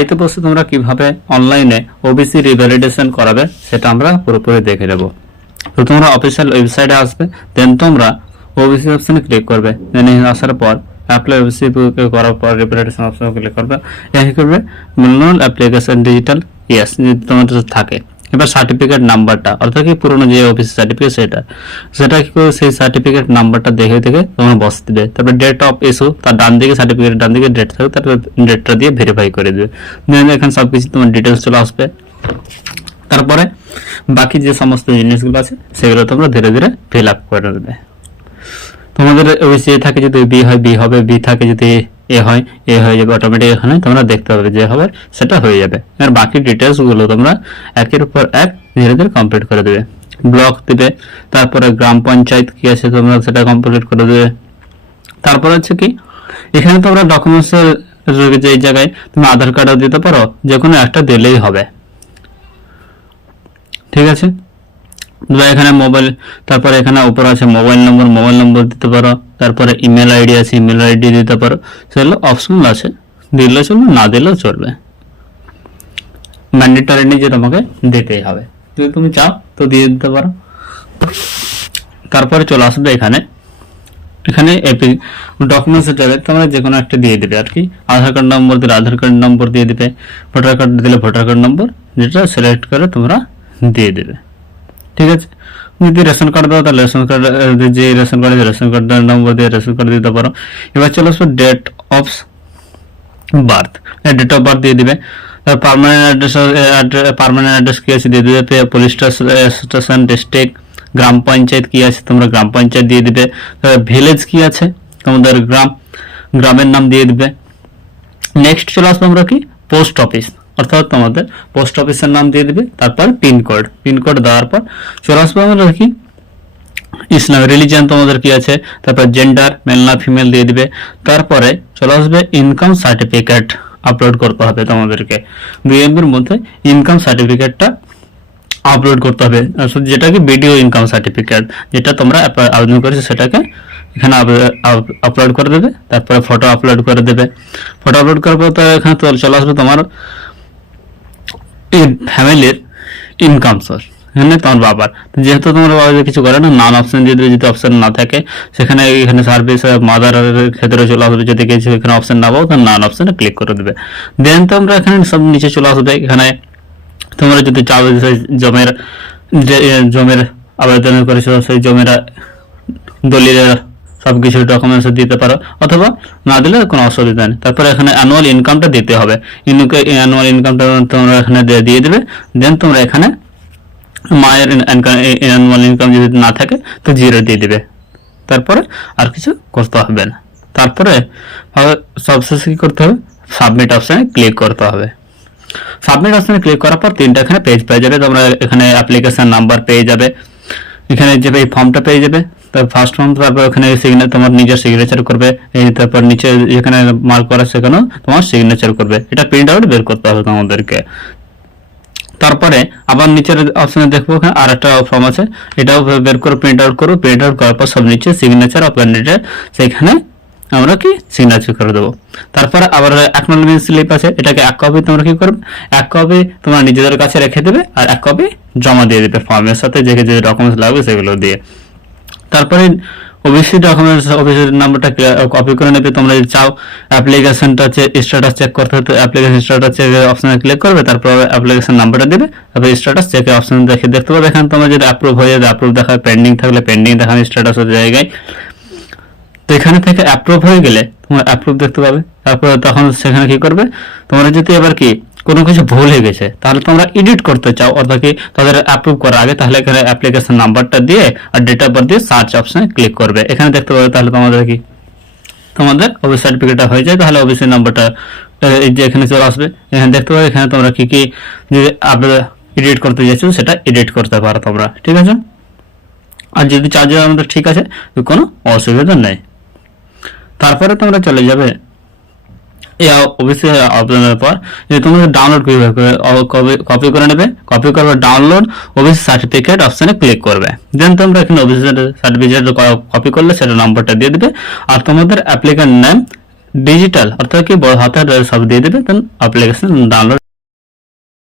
বাড়িতে বসে তোমরা কিভাবে অনলাইনে ওবিসি রিভ্যালিডেশন করাবে সেটা আমরা পুরোপুরি দেখে দেব। তো তোমরা অফিসিয়াল ওয়েবসাইটে আসবে, দেন তোমরা ওবিসি অপশনে ক্লিক করবে, দেন আসার পর অ্যাপ্লাই ওবিসি করার পর রিভ্যালিডেশন অপশনে ক্লিক করবে, এই করবে ম্যানুয়াল অ্যাপ্লিকেশন ডিজিটাল ইয়েস যদি তোমাদের থাকে। এবার সার্টিফিকেট নাম্বারটা অর্থাৎ কি পুরনো যে অফিস সার্টিফিকেট সেটা কি করে সেই সার্টিফিকেট নাম্বারটা দেখে তোমরা বসে দিবে। তারপর ডেট অফ ইস্যু তার ডান দিকে সার্টিফিকেট ডান দিকে ডেট থাকবে, তারপর ডেটটা দিয়ে ভেরিফাই করে দিবে। দেন এখানে সবকিছু তোমার ডিটেলস চলে আসবে। তারপরে বাকি যে সমস্ত জিনিসগুলো আছে সেগুলো তোমরা ধীরে ধীরে ফিল আপ করে দেবে। তোমাদের ওবিসি থাকে যদি বি হয় বি হবে, বি থাকে যদি এ হয় এ হয়ে যাবে, অটোমেটিক এখানে তোমরা দেখতে পাবে যে হবে সেটা হয়ে যাবে। আর বাকি ডিটেলস গুলো তোমরা একের উপর এক ধীরে ধীরে কমপ্লিট করে দেবে। ব্লক দিবে, তারপরে গ্রাম পঞ্চায়েত কি আছে তোমরা সেটা কমপ্লিট করে দেবে। তারপর হচ্ছে কি এখানে তোমরা ডকুমেন্টস এর যে জায়গায় তুমি আধার কার্ডও দিতে পারো, যে কোনো একটা দিলেই হবে, ঠিক আছে। এখানে মোবাইল, তারপরে এখানে উপর আছে মোবাইল নম্বর দিতে পারো, তারপরে ইমেল আইডি আছে ইমেল আইডি দিতে পারো, সেগুলো অপশনাল আছে, দিলে চলবে না দিলেও চলবে, ম্যান্ডেটরি নেই যে তোমাকে দিতেই হবে, যদি তুমি চাও তো দিয়ে দিতে পারো। তারপরে চলে আসবে এখানে ডকুমেন্টস যাবে, তোমরা যে কোনো একটা দিয়ে দিবে আর কি। আধার কার্ড নম্বর দিলে আধার কার্ড নম্বর দিয়ে দিবে, ভোটার কার্ড দিলে ভোটার কার্ড নম্বর, যেটা সিলেক্ট করে তোমরা দিয়ে দিবে, ঠিক আছে। যদি রেশন কার্ড দাও তাহলে রেশন কার্ড যে রেশন কার্ডের নম্বর দিয়ে রেশন কার্ড দিতে পারো। এবার চলে আসবে date of birth, date of birth দিয়ে দিবে। পার্মানেন্ট অ্যাড্রেস কি আছে দিয়ে দিবে, পুলিশ স্টেশন, ডিস্ট্রিক্ট, গ্রাম পঞ্চায়েত কি আছে তোমরা গ্রাম পঞ্চায়েত দিয়ে দিবে, ভিলেজ কি আছে তোমাদের গ্রামের নাম দিয়ে দিবে। নেক্সট চলে আসবে আমরা কি পোস্ট অফিস, অর্থাৎ তোমাদের পোস্ট অফিসের নাম দিয়ে দিবে, তারপর পিনকোড দেওয়ার পর চলে আসবে আমরা কি ইসলাম রিলিজিয়ন তোমাদের কি আছে, তারপর জেন্ডার মেল না ফিমেল দিয়ে দিবে। তারপরে চলে আসবে ইনকাম সার্টিফিকেট আপলোড করতে হবে তোমাদেরকে, 2 MB মধ্যে ইনকাম সার্টিফিকেটটা আপলোড করতে হবে, যেটাকে ভিডিও ইনকাম সার্টিফিকেট যেটা তোমরা আবেদন করেছো সেটাকে এখানে আপলোড করে দেবে। তারপরে ফটো আপলোড করে দেবে, ফটো আপলোড করার পর এখানে চলে আসবে তোমার ফ্যামিলির ইনকাম সোর্স, এখানে তোমার বাবার, যেহেতু তোমার বাবা কিছু করে না নান অপশন দিয়ে দেবে, যদি অপশন না থাকে সেখানে এখানে সার্ভিস মাদার ক্ষেত্রে চলে আসবে, যদি কিছু এখানে অপশন না পাও তাহলে নান অপশনে ক্লিক করে দেবে। দেন তোমরা এখানে সব নিচে চলে আসবে, এখানে তোমরা যদি চাও জমির আবেদন করেছো সেই জমির দলিলের সবকিছু ডকুমেন্টস দিতে পারো, অথবা না দিলে কোনো অসুবিধা নেই। তারপরে এখানে অ্যানুয়াল ইনকামটা দিতে হবে, অ্যানুয়াল ইনকামটা তোমরা এখানে দিয়ে দেবে। দেন তোমরা এখানে মায়ের অ্যানুয়াল ইনকাম যদি না থাকে তো 0 দিয়ে দিবে, তারপরে আর কিছু করতে হবে না। তারপরে সবশেষে কি করতে হবে, সাবমিট অপশনে ক্লিক করতে হবে। সাবমিট অপশনে ক্লিক করার পর 3টা এখানে পেজ পেয়ে যাবে, তোমরা এখানে অ্যাপ্লিকেশন নাম্বার পেয়ে যাবে, এখানে যে এই ফর্মটা পেয়ে যাবে, তার ফার্স্ট ফর্ম, তারপর ওখানে তোমার নিজের সিগনেচার করবে, তারপর নিচে যেখানে মার্ক করা সেখানেও তোমার সিগনেচার করবে, এটা প্রিন্ট আউট বের করতে হবে তোমাদেরকে। তারপরে আবার নিচের অপশনে দেখবো এখানে আর একটা ফর্ম আছে, এটাও বের করে প্রিন্ট আউট করবো, প্রিন্ট আউট করার পর সব নিচে সিগনেচার অফ ক্যান্ডিডেট সেখানে আমরা কি সিগনেচার করে দেবো। তারপরে আবার অ্যাকনলেজমেন্ট স্লিপ আছে, এটাকে 1 কপি তোমরা কি করবে, 1 কপি তোমরা নিজেদের কাছে রেখে দেবে আর 1 কপি জমা দিয়ে দেবে ফর্মের সাথে, যে যে ডকুমেন্টস লাগবে সেগুলো দিয়ে। তারপরে ওবিসি ডকুমেন্টস অফিসের নাম্বারটা কপি করে নেবে। তোমরা যদি চাও অ্যাপ্লিকেশনটা স্ট্যাটাস চেক করতে হবে, অ্যাপ্লিকেশন স্ট্যাটাস চেক অপশনে ক্লিক করবে, তারপর অ্যাপ্লিকেশন নাম্বারটা দেবে, তারপর স্ট্যাটাস চেক অপশন দেখতে পাবে। এখানে তোমরা যদি অ্যাপ্রুভ হয়ে যায় অ্যাপ্রুভ দেখাবে, পেন্ডিং থাকলে পেন্ডিং দেখাবে স্ট্যাটাসের জায়গায়। তো এখানে থেকে অ্যাপ্রুভ হয়ে গেলে তোমরা অ্যাপ্রুভ দেখতে পাবে। তারপরে তখন সেখানে কি করবে, তোমরা যদি এবার কি কোনো কিছু ভুল হয়ে গেছে তাহলে তোমরা এডিট করতে চাও, অর্থাৎ কি তাদের অ্যাপ্রুভ করার আগে, তাহলে এখানে অ্যাপ্লিকেশন নাম্বারটা দিয়ে আর ডেট অফ বার্থ দিয়ে সার্চ অপশনে ক্লিক করবে, এখানে দেখতে পাবে। তাহলে তোমাদের ওবিসি সার্টিফিকেটটা হয়ে যায়, তাহলে ওবিসি নাম্বারটা এই যে এখানে চলে আসবে, এখানে দেখতে পাবে। এখানে তোমরা কি কি যদি এডিট করতে চাইছো সেটা এডিট করতে পারো তোমরা, ঠিক আছে। আর যদি চার্জ আমাদের ঠিক আছে কোনো অসুবিধা নেই। তারপরে তোমরা চলে যাবে ওবিসি আবেদনের পর যে তোমরা ডাউনলোড কপি করে নেবে, কপি করবে ডাউনলোড ওবিসি সার্টিফিকেট অপশনে ক্লিক করবে। দেন তোমরা এখানে ওবিসি সার্টিফিকেট কপি করলে সেটা নাম্বারটা দিয়ে দিবে, আর তোমাদের অ্যাপ্লিক্যান্ট নেম ডিজিটাল অর্থাৎ কি বড় হাতের সব দিয়ে দেবে, দেন অ্যাপ্লিকেশন ডাউনলোড